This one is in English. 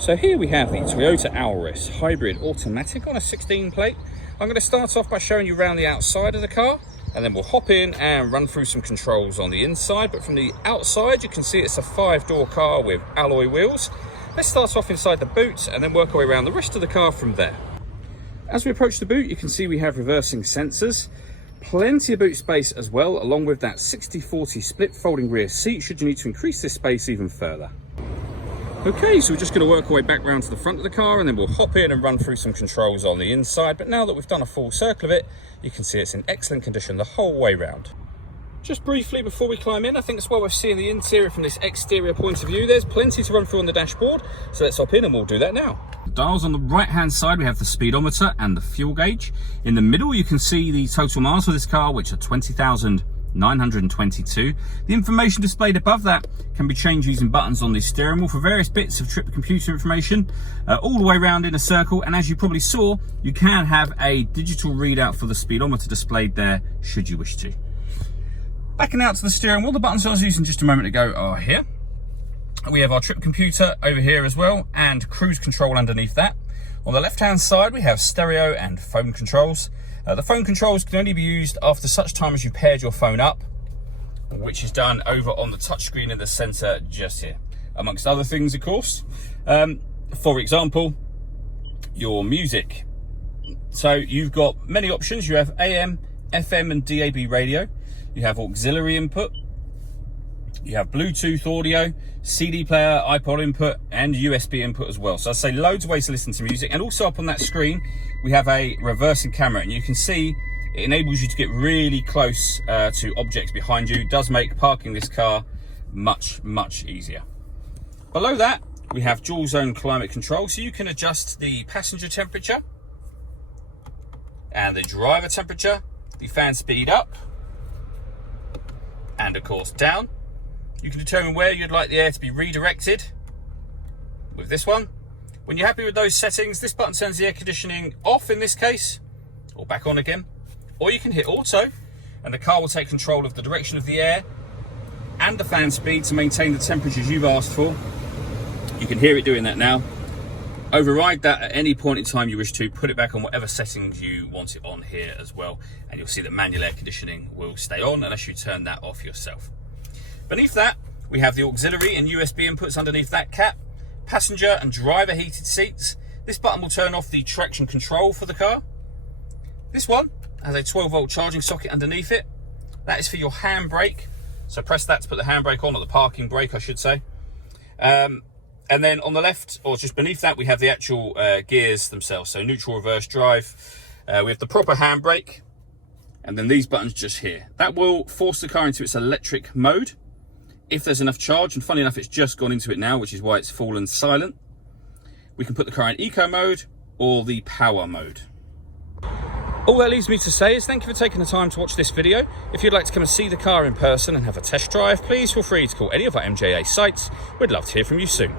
So here we have the Toyota Auris hybrid automatic on a 16 plate. I'm going to start off by showing you around the outside of the car, and then we'll hop in and run through some controls on the inside. But from the outside, you can see it's a 5-door car with alloy wheels. Let's start off inside the boot and then work our way around the rest of the car from there. As we approach the boot, you can see we have reversing sensors, plenty of boot space as well, along with that 60-40 split folding rear seat should you need to increase this space even further. Okay, so we're just going to work our way back round to the front of the car and then we'll hop in and run through some controls on the inside. But now that we've done a full circle of it, you can see it's in excellent condition the whole way round. Just briefly before we climb in, I think it's well worth seeing the interior from this exterior point of view. There's plenty to run through on the dashboard, so let's hop in and we'll do that now. The dials on the right hand side, we have the speedometer and the fuel gauge. In the middle, you can see the total miles for this car, which are 20,922. The information displayed above that can be changed using buttons on the steering wheel for various bits of trip computer information, all the way around in a circle. And as you probably saw, you can have a digital readout for the speedometer displayed there, should you wish to. Backing out to the steering wheel, the buttons I was using just a moment ago are here. We have our trip computer over here as well, and cruise control underneath that. On the left hand side, we have stereo and phone controls. The phone controls can only be used after such time as you've paired your phone up, which is done over on the touchscreen in the center just here, amongst other things, of course. For example, your music. So you've got many options. You have AM, FM and DAB radio. You have auxiliary input. You have Bluetooth audio, CD player, iPod input, and USB input as well. So I'd say loads of ways to listen to music. And also up on that screen, we have a reversing camera, and you can see it enables you to get really close to objects behind you. It does make parking this car much, much easier. Below that, we have dual zone climate control, so you can adjust the passenger temperature and the driver temperature, the fan speed up, and of course down. You can determine where you'd like the air to be redirected with this one. When you're happy with those settings, this button turns the air conditioning off in this case, or back on again. Or you can hit auto, and the car will take control of the direction of the air and the fan speed to maintain the temperatures you've asked for. You can hear it doing that now. Override that at any point in time you wish to, put it back on whatever settings you want it on here as well, and you'll see that manual air conditioning will stay on unless you turn that off yourself. Beneath that, we have the auxiliary and USB inputs underneath that cap, passenger and driver heated seats. This button will turn off the traction control for the car. This one has a 12-volt charging socket underneath it. That is for your handbrake. So press that to put the handbrake on, or the parking brake, I should say. And then on the left, or just beneath that, we have the actual gears themselves. So neutral, reverse, drive. We have the proper handbrake. And then these buttons just here. That will force the car into its electric mode if there's enough charge. And funny enough, it's just gone into it now, which is why it's fallen silent. We can put the car in eco mode or the power mode. All that leaves me to say is thank you for taking the time to watch this video. If you'd like to come and see the car in person and have a test drive, please feel free to call any of our MJA sites. We'd love to hear from you soon.